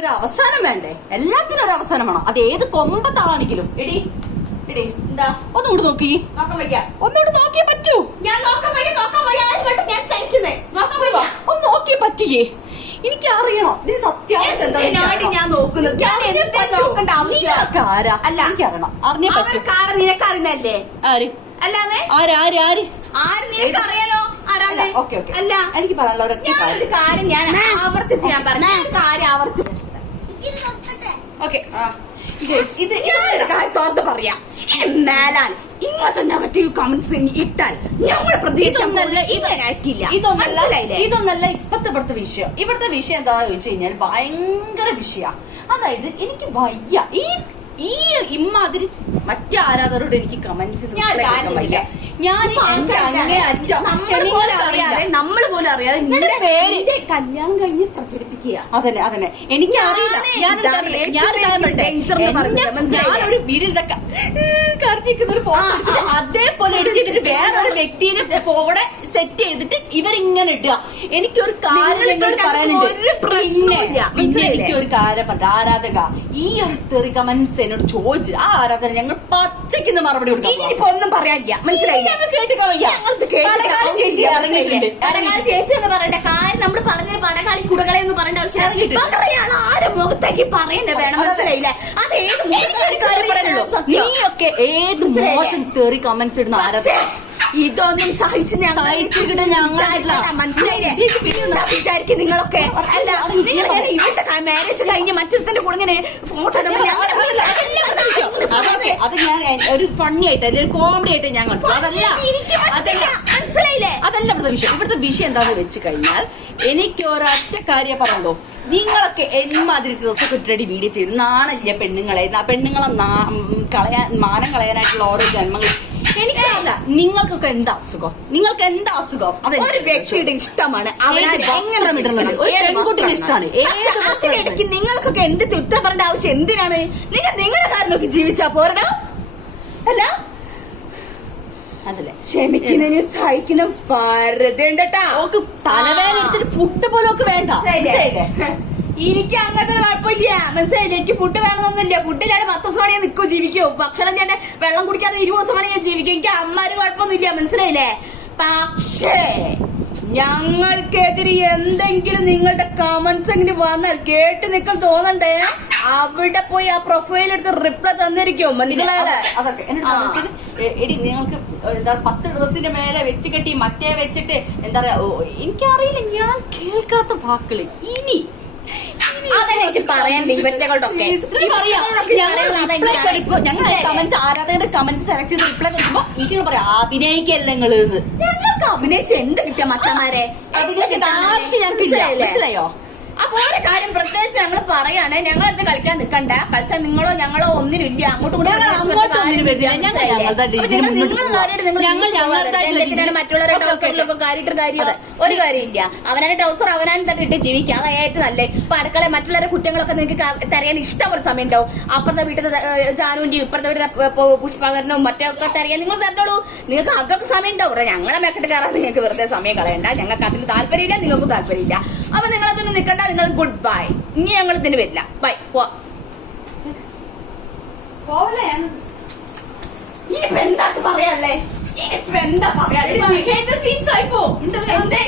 ഒരു അവസാനം വേണ്ടേ? എല്ലാത്തിനും ഒരു അവസാനം വേണം. അത് ഏത് കൊമ്പത്താളാണെങ്കിലും. എടി എടി എന്താ? ഒന്നുകൂടി നോക്കി. നോക്കാൻ വയ്യ. ഒന്നുകൂടി നോക്കിയേ പറ്റൂ. ഞാൻ നോക്കാൻ വയ്യ നോക്കാൻ വയ്യ. ആരും ഞാൻ ചലിക്കുന്നേ. നോക്കാൻ വയ്യ. ഒന്ന് നോക്കിയേ പറ്റിയേ. എനിക്ക് അറിയണം ഇതിന് സത്യാവസ്ഥ ഞാൻ നോക്കുന്നത്? ഞാൻ നോക്കണ്ട? ആരാ അല്ല. എനിക്കറിയണം. അറിഞ്ഞേ പറ്റൂ. കാറ് നിനക്ക് അറിയുന്നല്ലേ ആര്? അല്ലാതെ ആര് ആര് ആര്? ആര് നിനക്ക് അറിയാലോ? ആരാന്ന്? Okay okay. അല്ല. എനിക്ക് പറയാനുള്ള ഞാൻ ഒരു കാര്യം. ഞാൻ ആവർത്തിച്ച് ഞാൻ പറഞ്ഞു കാര്യം ആവർത്തിച്ചു ഓക്കെ ഇത് ഞാനൊരു കാര്യം തുറന്ന് പറയാം. മേലാൽ ഇങ്ങനത്തെ നെഗറ്റീവ് കമന്റ്സ് ഇട്ടാൽ ഞങ്ങൾ ഇതൊന്നല്ല ഇതൊന്നല്ല ഇതൊന്നല്ല ഇപ്പത്തെ ഇവിടുത്തെ വിഷയം. ഇവിടുത്തെ വിഷയം എന്താ ചോദിച്ചു കഴിഞ്ഞാൽ ഭയങ്കര വിഷയ. അതായത് എനിക്ക് വയ്യ. ഈ ഈ ഇമ്മാതിരി മറ്റു ആരാധകരോട് എനിക്ക് കമന്റ്സ് വയ്യ. ഞാൻ നമ്മൾ പോലും അറിയാതെ നിന്റെ പേര് കല്യാണം കഴിഞ്ഞ് പ്രചരിപ്പിക്കുക. അതന്നെ അതന്നെ. എനിക്ക്? ഞാനൊരു എടുത്തിട്ട് അതേപോലെ എടുത്ത് ചെയ്തിട്ട് വേറൊരു വ്യക്തിയുടെ ഫോണെ സെറ്റ് ചെയ്തിട്ട് ഇവരിങ്ങനെ ഇടുക. എനിക്കൊരു കാര്യം പറയാനുണ്ട്. പിന്നെ എനിക്കൊരു കാര്യം പറഞ്ഞു. ആരാധക ഈ ഒരു തെറി കമന്റ്സ് എന്നോട് ചോദിച്ചു ആ ആരാധന ഞങ്ങൾ പച്ചയ്ക്ക് മറുപടി കൊടുക്കും ഇനിയിപ്പോ ഒന്നും പറയാനില്ല. മനസ്സിലായില്ല? ഞങ്ങൾ കേട്ടിട്ട് ചേച്ചി എന്ന് കാര്യം നമ്മൾ പറഞ്ഞ പടകാളി കുടകളെ എന്ന് പറയേണ്ട ആവശ്യം ആരും മുഖത്തേക്ക് പറയണ്ട വേണം. അതെ, അതെ. ഏത്. നീയൊക്കെ ഏത് മനസ്സിലായില്ലേ? മോശം തെറി കമന്റ്സ് ഇടുന്ന ആരാധന ഇതൊന്നും സഹിച്ച് ഞങ്ങൾ സഹിച്ചിട്ട് മനസ്സിലായില്ലേ? വിചാരിക്കും നിങ്ങളൊക്കെ? അല്ല നിങ്ങൾ ഇവിടുത്തെ മാരേജ് കഴിഞ്ഞ് മറ്റൊരുത്തന്റെ കൂടെ ഇങ്ങനെ ഫോട്ടോ അത് ഞാൻ ഒരു ഫണ്ണി ആയിട്ട് അല്ലെങ്കിൽ ഒരു കോമഡി ആയിട്ട് ഞാൻ കണ്ടു. അതല്ല അതല്ല. മനസ്സിലായില്ലേ? അതല്ല ഇവിടുത്തെ വിഷയം. ഇവിടുത്തെ വിഷയം എന്താണെന്ന് വെച്ച് കഴിഞ്ഞാൽ എനിക്ക് ഒരൊറ്റ കാര്യം പറഞ്ഞോ നിങ്ങളൊക്കെ എന്മാതിരി ഡ്രസ്സൊക്കെ ഇട്ടിട്ട് വീഡിയോ ചെയ്ത് നാണല്ലേ പെണ്ണുങ്ങളെ? പെണ്ണുങ്ങളെ കളയാൻ മാനം കളയാനായിട്ടുള്ള ഓരോ ജന്മങ്ങൾ എനിക്കല്ല നിങ്ങൾക്കൊക്കെ എന്താ അസുഖം? നിങ്ങൾക്ക് എന്താ അസുഖം? അത് ഒരു വ്യക്തിയുടെ ഇഷ്ടമാണ്. ഇഷ്ടമാണ്. പെൺകുട്ടിയുടെ വസ്ത്രം അതിനിടയ്ക്ക് നിങ്ങൾക്കൊക്കെ എന്ത് ഉത്തരം പറയേണ്ട ആവശ്യം എന്തിനാണ്? നിങ്ങൾ നിങ്ങളെ കാരണമൊക്കെ ജീവിച്ചാ പോരണോ അല്ല? ക്ഷമിക്കുന്നതിന് സഹായിക്കുന്ന പരതേണ്ടട്ടാ ഓക്ക് തലവേദന ഫുഡ് പോലും ഒക്കെ വേണ്ട? എനിക്ക് അങ്ങനത്തെ കുഴപ്പമില്ല. മനസ്സിലായില്ല? എനിക്ക് ഫുഡ് വേണമെന്നൊന്നുമില്ല. ഫുഡ് ഞാൻ പത്ത് ദിവസം വേണമെങ്കിൽ നിൽക്കോ ജീവിക്കോ. ഭക്ഷണം ഞാൻ വെള്ളം കുടിക്കാതെ ഇരുപത് ദിവസം വേണമെങ്കിൽ ഞാൻ ജീവിക്കും. എനിക്ക് അമ്മമാര് കുഴപ്പമൊന്നുമില്ല. മനസ്സിലായില്ലേ? പക്ഷേ ഞങ്ങൾക്കെതിരെ എന്തെങ്കിലും നിങ്ങളുടെ കമന്റ്സ് എങ്ങനെ വന്നാൽ കേട്ട് നിൽക്കാൻ തോന്നണ്ടേ? അവിടെ പോയി ആ പ്രൊഫൈൽ എടുത്ത് റിപ്ലൈ തന്നിരിക്കും. മനസ്സിലായല്ലേ? എടി നിങ്ങൾക്ക് എന്താ പത്ത് ഡ്രസ്സിന്റെ മേലെ വെച്ച് കെട്ടി മറ്റേ വെച്ചിട്ട് എന്താ പറയാ എനിക്കറിയില്ല ഞാൻ കേൾക്കാത്ത വാക്കുകൾ ഇനി അതെനിക്ക് പറയാൻ പറയാം. ഞങ്ങൾ. കമന്റ്സ് ആരാധകരുടെ കമന്റ്സ് സെലക്ട് ചെയ്ത് റിപ്ലൈ കൊടുക്കുമ്പോ എനിക്ക് പറയാം അഭിനയിക്കല്ല നിങ്ങൾ? ഞങ്ങൾക്ക് അഭിനയിച്ചു എന്ത് കിട്ടിയ മച്ചന്മാരെ അഭിനയിക്കട്ടെ ആവശ്യം ഞങ്ങൾക്ക് മനസ്സിലായോ? അപ്പൊ ഒരു കാര്യം പ്രത്യേകിച്ച് ഞങ്ങൾ പറയാണ് ഞങ്ങളടുത്ത് കളിക്കാൻ നിൽക്കണ്ട കളിച്ചാൽ നിങ്ങളോ ഞങ്ങളോ ഒന്നിനില്ല അങ്ങോട്ടും ഞങ്ങൾ ഒന്നിനും. ഇല്ല. ഞങ്ങൾ ഞങ്ങൾ മറ്റുള്ളവരുടെ കാര്യമായിട്ട് കാര്യം ഒരു കാര്യമില്ല. അവനാണ് ടൗസർ അവനാൻ തന്നെ ഇട്ട് ജീവിക്കുക. അതാ ഏറ്റവും നല്ലേ. അപ്പൊ അടുക്കള മറ്റുള്ളവരുടെ കുറ്റങ്ങളൊക്കെ നിങ്ങൾക്ക് തരയാൻ ഇഷ്ടം ഒരു സമയം ഉണ്ടാവും അപ്പുറത്തെ വീട്ടിലെ ജാനുവിന്റെയും ഇപ്പുറത്തെ വീട്ടിലെ പുഷ്പകരനും മറ്റൊക്കെ തരയാൻ നിങ്ങൾ തരണോളൂ നിങ്ങൾക്ക് അതൊക്കെ സമയം ഉണ്ടാവും ഞങ്ങളെ മെക്കെട്ട് കയറാൻ നിങ്ങൾക്ക് വെറുതെ സമയം കളയണ്ട. ഞങ്ങൾക്ക് അതിന് താല്പര്യമില്ല. നിങ്ങൾക്കും താല്പര്യമില്ല. അപ്പൊ നിങ്ങളതൊന്നും നിൽക്കണ്ട. നിങ്ങൾ ഗുഡ് ബൈ ഇനി ഞങ്ങൾ ഇതിന് വരില്ല. ബൈ പോവല്ലേ ഇനിയിപ്പോ എന്താ പറയാനുള്ളേ? ഇനിയിപ്പോ എന്താ പറയാനുള്ളത് സീൻസ് ആയിപ്പോ. എന്തേ?